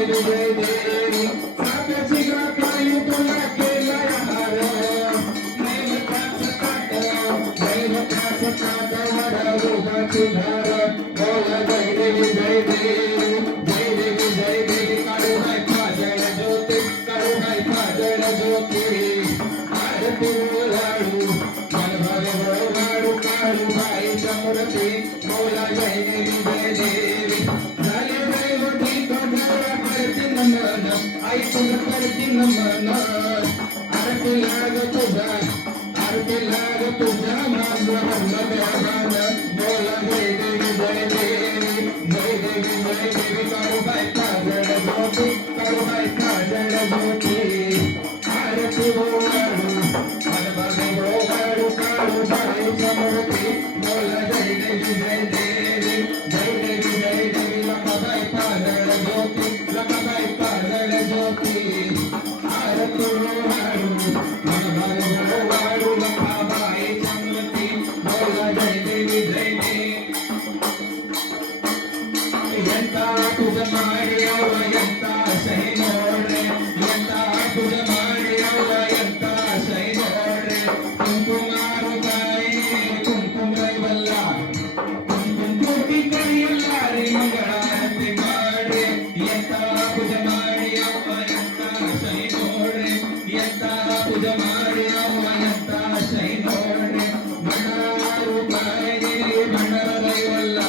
देवी जय देवी साप्याची गाठी तुला केला हार नैवेद्याचं ताट नैवेद्याचं ताट वडाची धार बोला जय देवी जय देवी जय देवी जय देवी काढू बाई पाजळ ज्योती काढू बाई पाजळ ज्योती आरती लाडू मनभावे लाडू काढू बाईच्या मूर्ती बोला जय देवी जय देवी झाले दैवती तुझ्या करती नमन आई तुझं करती नमन आरती लाग तुझा माझं म्हणणं देवान बोला जय देवी जय देवी जय देवी जय देवी काढू बाई पाजळ ज्योती काढू बाई पाजळ ज्योती आरती लाडू मनभावे लाडू काढू बाईच्या मूर्ती बोला जय देवी जय देवी जय देवी जय देवी लकाबाई पाजळ ज्योती लकाबाई पाजळ ज्योती आरती लाडू मनभावे लाडू लकाबाईच्या मूर्ती बोला जय देवी जय देवी ಎಂತ ಪೂಜ ಮಾಡಿ ಅವ ಎಂತ ಸೈ ನೋಡ್ರೆ ಎಂತ ಪೂಜ ಮಾಡಿ ಅವ ಎಂತ ಸೈ ನೋಡ್ರೆ ಕುಂಕುಮಾರು ಕಾಯಿ ಕುಂಕುಮ ಕೈವಲ್ಲ ಕುಂಕುಮ ಕೋಟಿ ಕೈಯಲ್ಲ ರೀ ಮಂಗಳಾರತಿ ಮಾಡ್ರೆ ಎಂತ ಪೂಜ ಮಾಡಿ ಅವ ಎಂತ ಸೈ ನೋಡ್ರೆ ಎಂತ ಪೂಜ ಮಾಡಿ ಅವ ಎಂತ ಸೈ ನೋಡ್ರೆ ಬಣ್ಣಾರು ಕಾಯಿ ಬಣ್ಣರ ಕೈವಲ್ಲ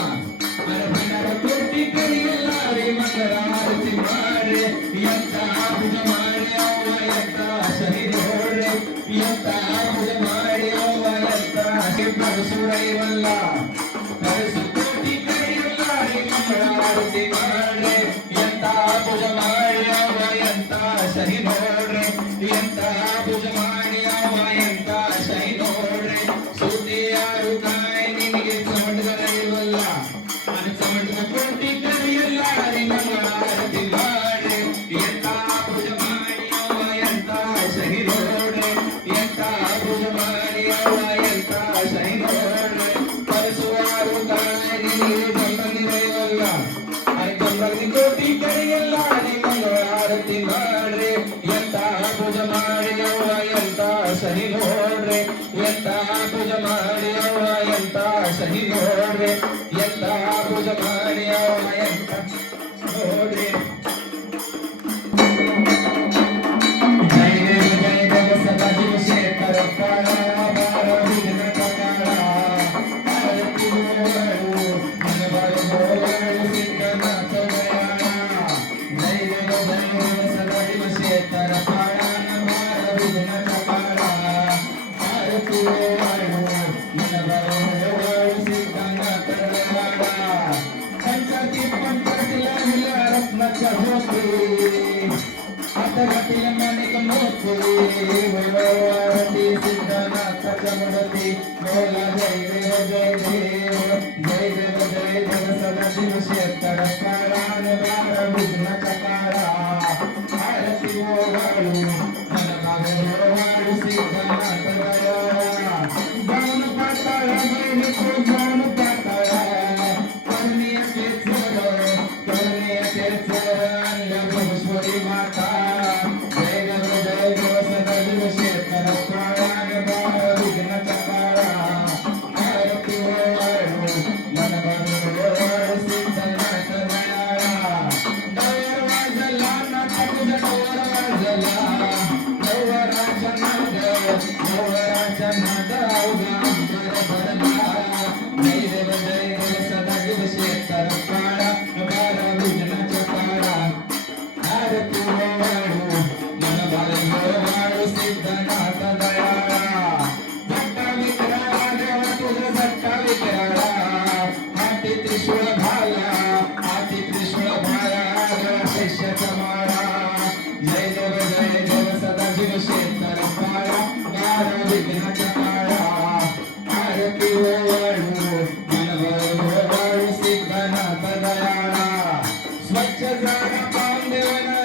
ಅರೆ ಬಣ್ಣರ ಕೋಟಿ ಕೈಯಲ್ಲ ರೀ ಮಂಗಳಾರತಿ ಮಾಡ್ರೆ ಎಂತ ಪೂಜ ಮಾಡಿ ಅವ ಎಂತ ಸೈ ನೋಡ್ರೆ ಎಂತ ಪೂಜ ಮಾಡಿ ಅವ ಎಂತ ಸುರೈವಲ್ಲ ಕರೆಸು ಕೋಟಿ ಕೈಯಲ್ಲ ರೀ ಮಂಗಳಾರತಿ ಮಾಡ್ರೆ ಎಂತ ಪೂಜ ಮಾಡಿ ಅವ ಎಂತ ಸೈ ನೋಡ್ರೆ ಎಂತ ಪೂಜ ಮಾಡಿ ಅವ ಎಂತ ಸೈ ನೋಡ್ರೆ ಸೂತಿ ಯಾರು ಕಾಯಿ ನಿನಗೆ ಚಮಟದ ಇಲ್ವಲ್ಲ ಅದು ಚಮಟದ ಕೋಟಿ ಕೈಯಲ್ಲ ರೀ ಮಂಗಳಾರತಿ ಮಾಡ್ರೆ ಎಂತ ಪೂಜ ಮಾಡಿ ಅವ ಎಂತ ಸೈ ನೋಡ್ರೆ ಎಂತ ಪೂಜ ಮಾಡಿ ಅವ ಎಂತ ಸೈ ನೋಡ್ರೆ ಕರೆಸುವಾರು ಕಾಯಿ ನಿನಗೆ ಜಂಬನಿರೈವಲ್ಲ ಅದು ಜಂಬನಿ ಕೋಟಿ ಕೈಯಲ್ಲ ರೀ ಮಂಗಳಾರತಿ ಮಾಡ್ರೆ ಎಂತ ಪೂಜ ಮಾಡಿ ಅವ ಎಂತ ಸೈ ನೋಡ್ರೆ ಎಂತ ಪೂಜ ಮಾಡಿ ಅವ ಎಂತ ಸೈ ನೋಡ್ರೆ ಎಂತ ಪೂಜ ಮಾಡಿ ಅವ ಎಂತ ನೋಡ್ರೆ ಜೈ ದೇವ ಸದಾ ಶಿವ ಶೇಖರ ಕಾಳ ಬಾರ ವಿಘ್ನ ಕಾಳ ಆರತಿ ಗೋಳು ಮನಬಾಳು ಗೋಳು ಸಿದ್ಧನಾಥ ಗಯಾಳ ಜೈ ದೇವ ಸದಾ ಶಿವ ಶೇಖರ ಕಾಳ ಬಾರ ವಿಘ್ನ ಕಾಳ ಆರತಿ ಗೋಳು ಮನಬಾಳು ಗೋಳು ಸಿದ್ಧನಾಥ ಗಯಾಳ पंचायती पंचायतीला दिल्या रत्नाच्या होते आता घातील माणिक मोठे वैभवारती सिद्धनाथाच्या मूर्ती बोला जय देव जय देव जय देव जय देव सदाशिव शेखर काळान बारा विघ्नाच्या काळा आरती ओवाळू मनभावे ओवाळू सिद्धनाथ दयाळा जाऊन पाताळा बहिणी तो जाऊन पाताळा माता जय देव सदा शिव शेखर काळान बाळ विघ्नाच्या काळा आरती ओवाळू मनभावे ओवाळू सिद्धनाथ दयाळा डोर वाजला नाथ तुझा डोर वाजला डोराच्या नाद अवघा अंबर भरला जय देव सदा शिव शेखर काळा बाळ विघ्नाच्या काळा आरती ओवाळू मनभावे ओवाळू सिद्धनाथ दयाळा जट्टा विक्राळा देव तुझा जट्टा विक्राळा हाती त्रिशूळ भाला हाती त्रिशूळ भाला गळा शिष्याचा माळा जय देव सदा शिव शेखर काळा बारा विघ्नाच्या काळा आरती ओवाळू मनभावे ओवाळू सिद्धनाथ दयाळा स्वच्छ जागा पाऊन देवना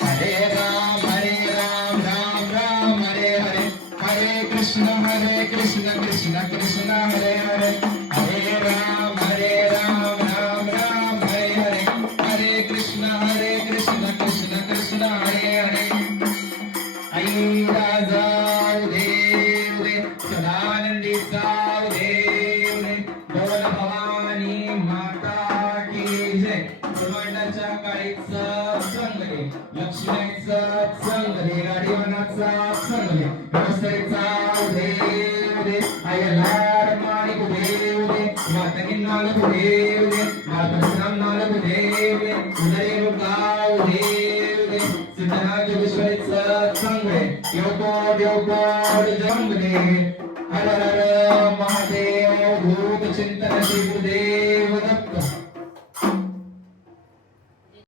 Hare Ram कृष्ण कृष्ण कृष्ण हरे हरे हरे राम राम राम हरे हरे हरे कृष्ण कृष्ण कृष्ण हरे हरे आई राजा देव रे सदानंदी साव देव रे बोल भवानी माता की जय सुवर्णाच्या काळीच संग रे लक्ष्मीचा संग रे गाडीवानाचा संग रे नमस्तेचा देव रे अयलार माणिक देव रे माता किन्नाल देव रे माता नाल देव रे उदय गाव देव रे सिद्धनाथ विश्वचा संग रे योगोड जंग रे हर हर महादेव